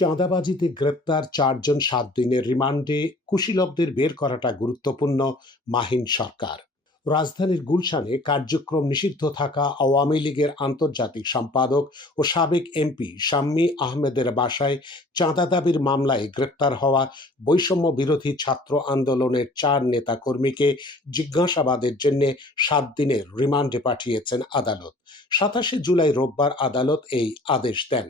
চাঁদাবাজিতে গ্রেপ্তার চারজন সাত দিনের রিমান্ডে কুশীলবদের বের করাটা গুরুত্বপূর্ণ মাহিন সরকার। রাজধানীর গুলশানে কার্যক্রম নিষিদ্ধ থাকা আওয়ামী লীগের আন্তর্জাতিক সম্পাদক ও সাবেক এমপি শাম্মী আহমেদের বাসায় চাঁদা দাবির মামলায় গ্রেপ্তার হওয়া বৈষম্য বিরোধী ছাত্র আন্দোলনের চার নেতাকর্মীকে জিজ্ঞাসাবাদের জন্য সাত দিনের রিমান্ডে পাঠিয়েছেন আদালত। সাতাশে জুলাই রোববার আদালত এই আদেশ দেন।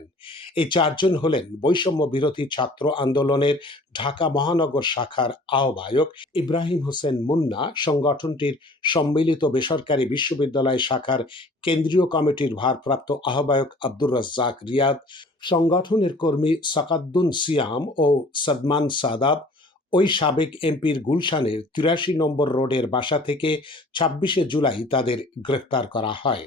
এই চারজন হলেন বৈষম্য বিরোধী ছাত্র আন্দোলনের ঢাকা মহানগর শাখার আহ্বায়ক ইব্রাহিম হোসেন মুন্না সংগঠনটির সম্মিলিত বেসরকারি বিশ্ববিদ্যালয় শাখার কেন্দ্রীয় কমিটির ভারপ্রাপ্ত আহ্বায়ক আব্দুর রাজ্জাক রিয়াদ, সংগঠনের কর্মী সাকাদ্দুন সিয়াম ও সাদমান সাদাব, ওই সাবেক এমপির গুলশানের তিরাশি নম্বর রোডের বাসা থেকে ছাব্বিশে জুলাই তাদের গ্রেফতার করা হয়।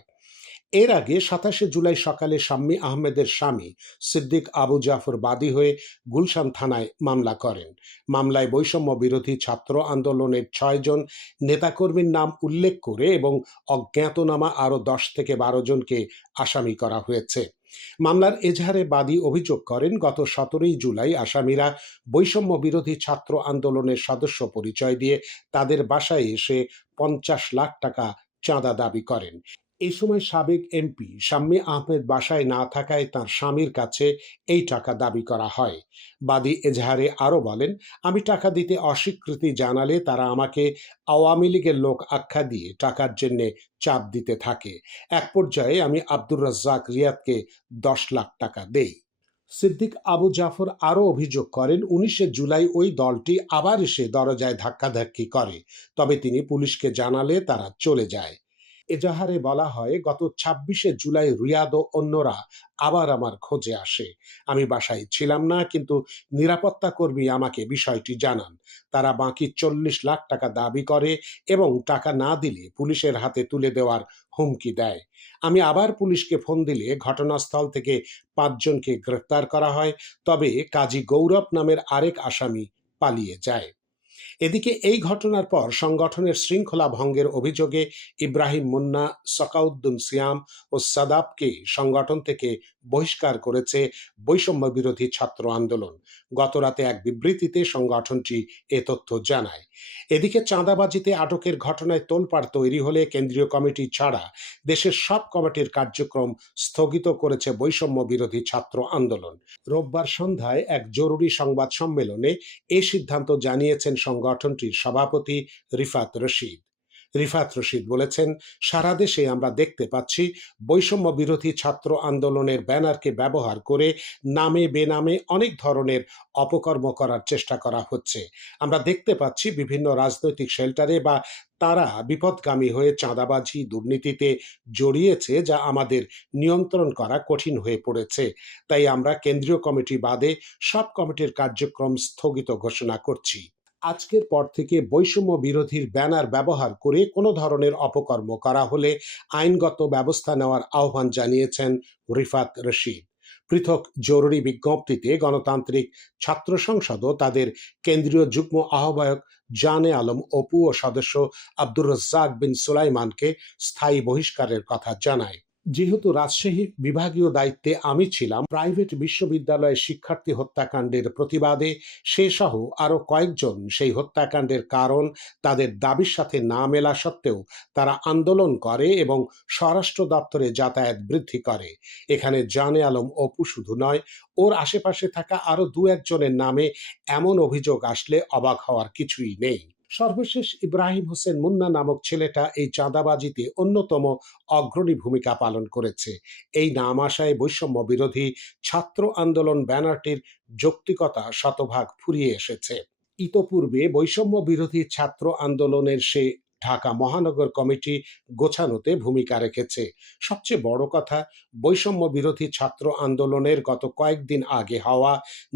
এর আগে সাতাশে জুলাই সকালে শাম্মী আহমেদের স্বামী সিদ্দিক আবু জাফর বাদী হয়ে গুলশান থানায় মামলা করেন। মামলায় বৈষম্য বিরোধী ছাত্র আন্দোলনের ছয়জন নেতাকর্মীর নাম উল্লেখ করে এবং অজ্ঞাতনামা আরও দশ থেকে বারো জনকে আসামি করা হয়েছে। মামলার এজাহারে বাদী অভিযোগ করেন, গত সতেরোই জুলাই আসামিরা বৈষম্য বিরোধী ছাত্র আন্দোলনের সদস্য পরিচয় দিয়ে তাদের বাসায় এসে পঞ্চাশ লাখ টাকা চাঁদা দাবি করেন। এই সময় সাবেক এমপি শাম্মী আহমেদ বাসায় না থাকায় তার স্বামীর কাছে এই টাকা দাবি করা হয়। বাদী এজাহারে আরও বলেন, আমি টাকা দিতে অস্বীকৃতি জানালে তারা আমাকে আওয়ামী লীগের লোক আখ্যা দিয়ে টাকার জন্য চাপ দিতে থাকে। এক পর্যায়ে আমি আব্দুর রাজ্জাক রিয়াদকে দশ লাখ টাকা দেই। সিদ্দিক আবু জাফর আরও অভিযোগ করেন, উনিশে জুলাই ওই দলটি আবার এসে দরজায় ধাক্কাধাক্কি করে, তবে তিনি পুলিশকে জানালে তারা চলে যায়। এজাহারে বলা হয়, গত ছাব্বিশে জুলাই রিয়াদ ও অন্যরা আবার আমার খোঁজে আসে। আমি বাসায় ছিলাম না, কিন্তু নিরাপত্তা কর্মী আমাকে বিষয়টি জানান। তারা বাকি চল্লিশ লাখ টাকা দাবি করে এবং টাকা না দিলে পুলিশের হাতে তুলে দেওয়ার হুমকি দেয়। আমি আবার পুলিশকে ফোন দিলে ঘটনাস্থল থেকে পাঁচজনকে গ্রেফতার করা হয়, তবে কাজী গৌরব নামের আরেক আসামি পালিয়ে যায়। এদিকে এই ঘটনার পর সংগঠনের শৃঙ্খলা ভঙ্গের অভিযোগে ইব্রাহিম মুন্না, সকাউদ্দিন সিয়াম ও সাদাবকে সংগঠন থেকে বহিষ্কার করেছে বৈষম্য বিরোধী ছাত্র আন্দোলন। গতরাতে এক বিবৃতিতে সংগঠনটি এ তথ্য জানায়। এদিকে চাঁদাবাজিতে আটকের ঘটনায় তোলপাড় তৈরি হলে কেন্দ্রীয় কমিটি ছাড়া দেশের সব কমিটির কার্যক্রম স্থগিত করেছে বৈষম্য বিরোধী ছাত্র আন্দোলন। রোববার সন্ধ্যায় এক জরুরি সংবাদ সম্মেলনে এ সিদ্ধান্ত জানিয়েছেন সংগঠনটির সভাপতি রিফাত রশিদ। রিফাত রশিদ বলেছেন, সারা দেশে আমরা দেখতে পাচ্ছি বৈষম্য বিরোধী ছাত্র আন্দোলনের ব্যানারকে ব্যবহার করে নামে বেনামে অনেক ধরনের অপকর্ম করার চেষ্টা করা হচ্ছে। আমরা দেখতে পাচ্ছি বিভিন্ন রাজনৈতিক শেল্টারে বা তারা বিপদগামী হয়ে চাঁদাবাজি, দুর্নীতিতে জড়িয়েছে, যা আমাদের নিয়ন্ত্রণ করা কঠিন হয়ে পড়েছে। তাই আমরা কেন্দ্রীয় কমিটি বাদে সব কমিটির কার্যক্রম স্থগিত ঘোষণা করছি। আজকের পর থেকে বৈষম্য বিরোধীর ব্যানার ব্যবহার করে কোনো ধরনের অপকর্ম করা হলে আইনগত ব্যবস্থা নেওয়ার আহ্বান জানিয়েছেন রিফাত রশিদ। পৃথক জরুরি বিজ্ঞপ্তিতে গণতান্ত্রিক ছাত্র সংসদও তাদের কেন্দ্রীয় যুগ্ম আহ্বায়ক জানে আলম অপু ও সদস্য আব্দুর রাজ্জাক বিন সুলাইমানকে স্থায়ী বহিষ্কারের কথা জানায়। যেহেতু রাজশাহী বিভাগীয় দায়িত্বে আমি ছিলাম, প্রাইভেট বিশ্ববিদ্যালয়ের শিক্ষার্থী হত্যাকাণ্ডের প্রতিবাদে সে সহ আরও কয়েকজন সেই হত্যাকাণ্ডের কারণ তাদের দাবির সাথে না মেলা সত্ত্বেও তারা আন্দোলন করে এবং স্বরাষ্ট্র দপ্তরে যাতায়াত বৃদ্ধি করে। এখানে জানে আলম অপু শুধু নয়, ওর আশেপাশে থাকা আরও দু একজনের নামে এমন অভিযোগ আসলে অবাক হওয়ার কিছুই নেই। সর্বশেষ ইব্রাহিম হোসেন মুন্না নামক ছেলেটা এই চাঁদাবাজিতে অন্যতম অগ্রণী ভূমিকা পালন করেছে। এই নাম আসায় বৈষম্য বিরোধী ছাত্র আন্দোলন ব্যানারটির যৌক্তিকতা শতভাগ ফুরিয়ে এসেছে। ইতপূর্বে বৈষম্য বিরোধী ছাত্র আন্দোলনের সে ঢাকা মহানগর কমিটি গোছানোতে ভূমিকা রেখেছে। সবচেয়ে বড় কথা, বৈষম্য বিরোধী ছাত্র আন্দোলনের গত কয়েকদিন আগে হওয়া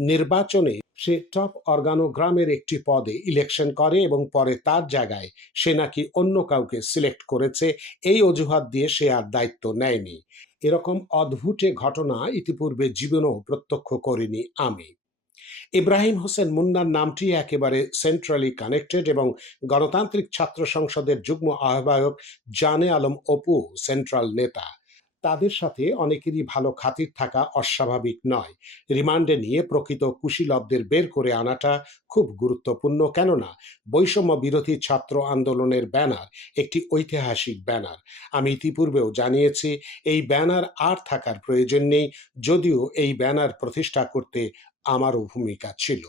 নির্বাচনে সে টপ অর্গানোগ্রামের একটি পদে ইলেকশন করে এবং পরে তার জায়গায় সে নাকি অন্য কাউকে সিলেক্ট করেছে, এই অজুহাত দিয়ে সে আর দায়িত্ব নেয়নি। এরকম অদ্ভুটে ঘটনা ইতিপূর্বে জীবনেও প্রত্যক্ষ করিনি আমি। ইব্রাহিম হোসেন মুন্নার নামটি একেবারে সেন্ট্রালি কানেক্টেড এবং গণতান্ত্রিক ছাত্র সংসদের যুগ্ম আহ্বায়ক জানে আলম অপু সেন্ট্রাল নেতা। তাদের সাথে অনেকেরই ভালো খাতির থাকা অস্বাভাবিক নয়। রিমান্ডে নিয়ে প্রকৃত কুশীলবদের বের করে আনাটা খুব গুরুত্বপূর্ণ, কেননা বৈষম্য বিরোধী ছাত্র আন্দোলনের ব্যানার একটি ঐতিহাসিক ব্যানার। আমি ইতিপূর্বেও জানিয়েছি, এই ব্যানার আর থাকার প্রয়োজন নেই, যদিও এই ব্যানার প্রতিষ্ঠা করতে আমারও ভূমিকা ছিল।